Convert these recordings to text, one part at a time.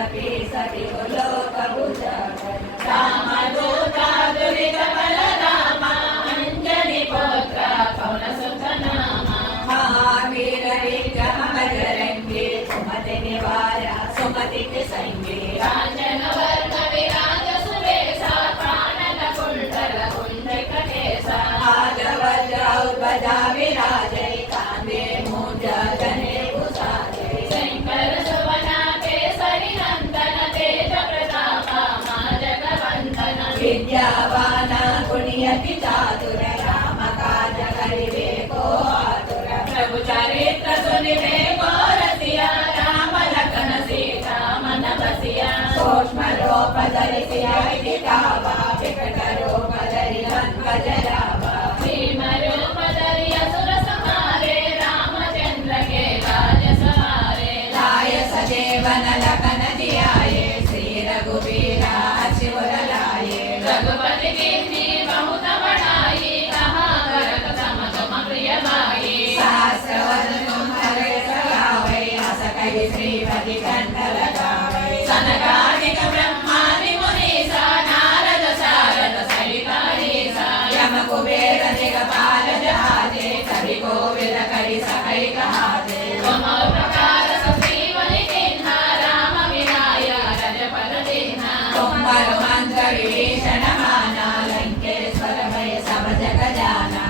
सखी सती लोक उजागर रामदूता दुरित बलराम अंजनी पुत्र पवन सुत नाम महावीर विक्रम बजरंगी सुमति निवार सुमति के संगी राजन वर्ण विराज सुरेशा कानन कुंडल कुंडल केसा आज वज्र ध्वजा विराजे कांधे मूंज जने उसाजे शंकर सुवना केसरी नंदन तेज प्रताप मा जगवंदन विद्यावान गुणियति चातुर राम काज करिबे को आतुर प्रभु चरित्र सुनिबे को रसिया राम लखन सीता मन बसिया सूक्ष्म रूप धरि सियाहि दिखावा विकट रूप धरि लंक जरावा भीम रूप धरि असुर संहारे रामचंद्र के काज सवारे लाय सजीवन लखन जियाए श्री रघुवीरा शिवर लाए रघुपति कीर्ति बहुत बढ़ाई कहा करत सम तुम प्रिय भाई सहस्र वदन तुम हरे सगावे अस कहि श्रीपति कंठ लगावे सनकादिक ब्रह्मादि मुनीसा नारद सारद सहित ईसा यम कुबेर दिगपाल जहाजे कवि कोविद करि सकहि कहाजे तुम प्रकार सजीवन किन्हा राम विनाय रजपद दीन्हा तुम बल मंत्र विभीषण माना लंकेश्वर भय सब जग जाना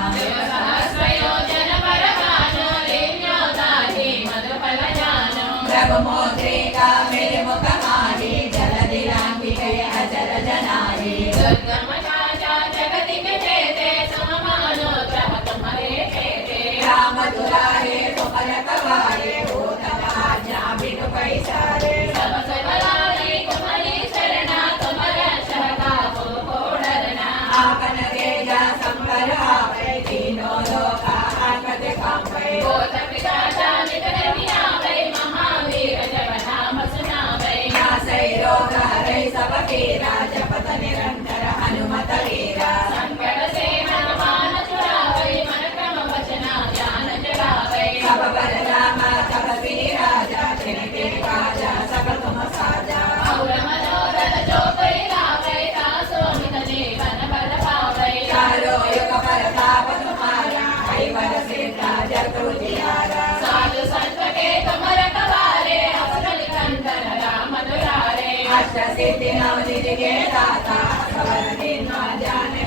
सहस्र योजन पर भानु लील्योताहि मधुफल जानु प्रभु मुद्रिका मेरे मुख माहि जलधि लांघि गए अजर जनाहि दुर्गम काजा जगति के जेते तुम मानो त्रह तुम्हारे खेते राम दुलारे तुम रखवारे भूतन आज्ञा बिनु पैसारे सब सबलारे तुम्हारी शरणा तुम रक्षक काहू को डरना आपन तेजा संबर आवे तीनों लोका आकत कांपे भूत पिशाच निकट नियावे महावीर जब नाम सुनावे नासै रोग हरै सब पीरा जपत निरंतर हनुमत वीरा संकट से हनुमान छुड़ावे मन क्रम वचना ध्यान जगावे सब बल राम तपस्वी राजा तिनके काजा सकल तुम साजा और मनोरथ जो कोई लावे तासो नित जीवन बल पावे चारों युग परताप तुम्हारा कैवल सिद्धा जगत उजियारा साधु संत के तुम रखवारे असुर निकंदन राम दुलारे अष्ट सिद्धि नव निधि के दाता सबर दीन जाने